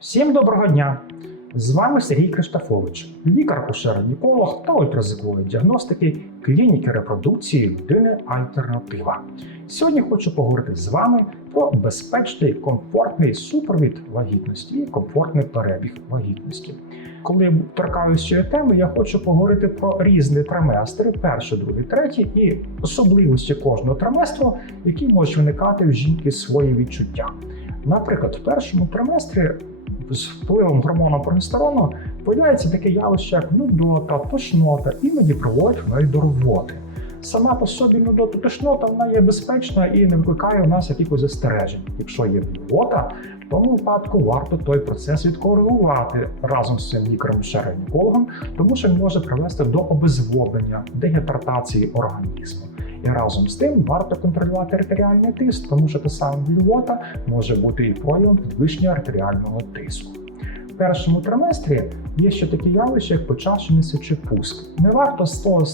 Всім доброго дня! З вами Сергій Криштафович, лікар-акушер-гінеколог та ультразвукової діагностики клініки репродукції людини Альтернатива. Сьогодні хочу поговорити з вами про безпечний, комфортний супровід вагітності і комфортний перебіг вагітності. Коли я торкаюся цієї теми, я хочу поговорити про різні триместри, перший, другий, третій, і особливості кожного триместру, які можуть виникати в жінки свої відчуття. Наприклад, в першому триместрі з впливом гормону прогестерону появляється таке явище, як нудота, тошнота, іноді приводить навіть до рвоти. Сама по собі нудота тошнота вона є безпечна і не викликає у нас якихось застережень. Якщо є рвота, в тому випадку варто той процес відкоригувати разом з цим лікарем тому що він може привести до обезводнення, дегідратації організму. І разом з тим варто контролювати артеріальний тиск, тому що та сама блювота може бути і проявом підвищення артеріального тиску. В першому триместрі є ще такі явища, як почавшений сечі пуск. Не варто з того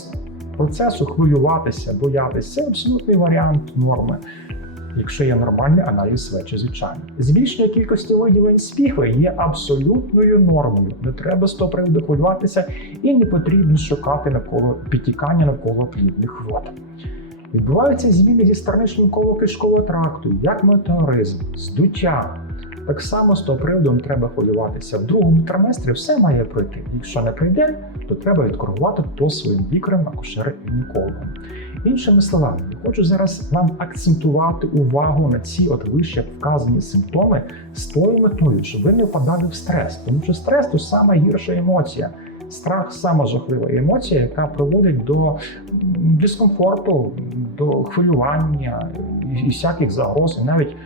процесу хвилюватися, боятися. Це абсолютний варіант норми. Якщо є нормальний аналіз свечі, звичайно. Збільшення кількості виділень спіхви є абсолютною нормою. Не треба з того приводу хвилюватися і не потрібно шукати навколо підтікання навколо плідних вод. Відбуваються зміни зі сторони шлунково-кишкового тракту, як метеоризм, здуття. Так само з того приводу треба хвилюватися. В другому триместрі все має пройти. Якщо не прийде, то треба відкоригувати то своїм лікарем, акушером і гінекологом. Іншими словами, я хочу зараз вам акцентувати увагу на ці от вище вказані симптоми з тою метою, щоб ви не впадали в стрес, тому що стрес то сама гірша емоція. Страх сама жахлива емоція, яка приводить до дискомфорту, до хвилювання і всяких загроз, і навіть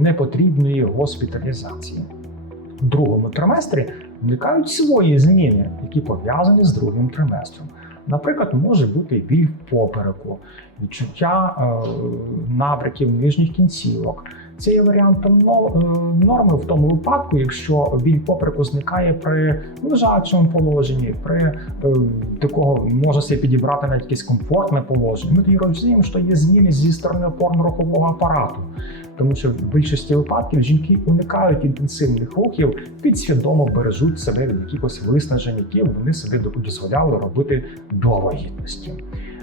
непотрібної госпіталізації. В другому триместрі виникають свої зміни, які пов'язані з другим триместром. Наприклад, може бути біль в попереку, відчуття е, набряків нижніх кінцівок. Це є варіантом норми в тому випадку, якщо біль попереку зникає при лежачому положенні, при е, такого може себе підібрати навіть якесь комфортне положення. Ми тоді розуміємо, що є зміни зі сторони опорно-рухового апарату, тому що в більшості випадків жінки уникають інтенсивних рухів, підсвідомо бережуть себе від якихось виснажень, які вони собі дозволяли робити до вагітності.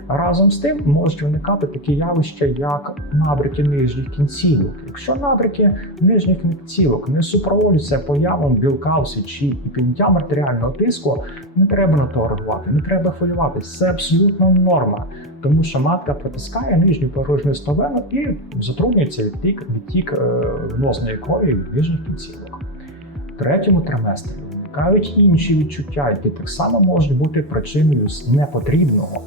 Разом з тим можуть виникати такі явища, як набряки нижніх кінцівок. Якщо набряки нижніх кінцівок не супроводжуються появом білка в сечі і підняттям артеріального тиску, не треба на то реагувати, не треба хвилюватися. Це абсолютно норма, тому що матка протискає нижню порожню стовену і затруднюється відтік, відтік е, вносної крові від нижніх кінцівок. В третьому триместрі виникають інші відчуття, які так само можуть бути причиною непотрібного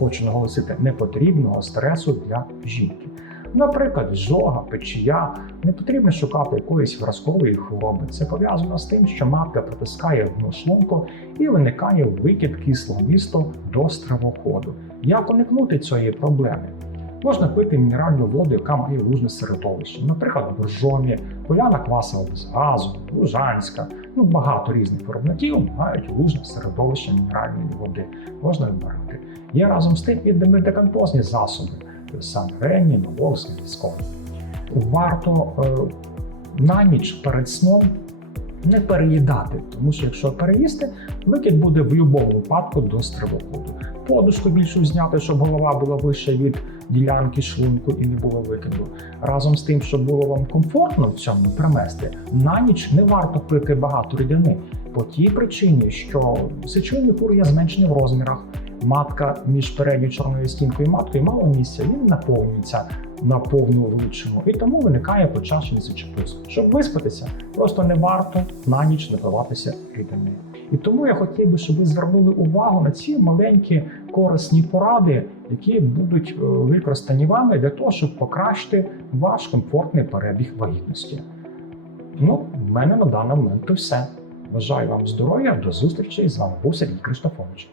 хочу наголосити, непотрібного стресу для жінки. Наприклад, жога, печія, не потрібно шукати якоїсь вразкової хвороби. Це пов'язано з тим, що матка протискає дно шлунку і виникає викид кислого місту до стравоходу. Як уникнути цієї проблеми? Можна пити мінеральну воду, яка має лужне середовище, наприклад, боржомі, поляна квасова без газу, лужанська. Ну, багато різних виробників мають лужне середовище мінеральної води. Можна вибирати. Є разом з тим і медикаментозні засоби, саме рені, новокс, військові. Варто е, на ніч перед сном не переїдати, тому що якщо переїсти, викид буде в будь-якому випадку до стравоходу. Подушку більшу зняти, щоб голова була вища від ділянки шлунку і не було викиду. Разом з тим, щоб було вам комфортно в цьому триместрі, на ніч не варто пити багато рідини по тій причині, що сечовий міхур є зменшений в розмірах. Матка між передньою чорною стінкою і маткою мало місця, він наповнюється на повну величину, і тому виникає почашений сечопуск. Щоб виспатися, просто не варто на ніч напиватися рідини. І тому я хотів би, щоб ви звернули увагу на ці маленькі корисні поради, які будуть е, використані вами для того, щоб покращити ваш комфортний перебіг вагітності. Ну, в мене на даний момент все. Бажаю вам здоров'я, до зустрічі з вами був Сергій Криштофович.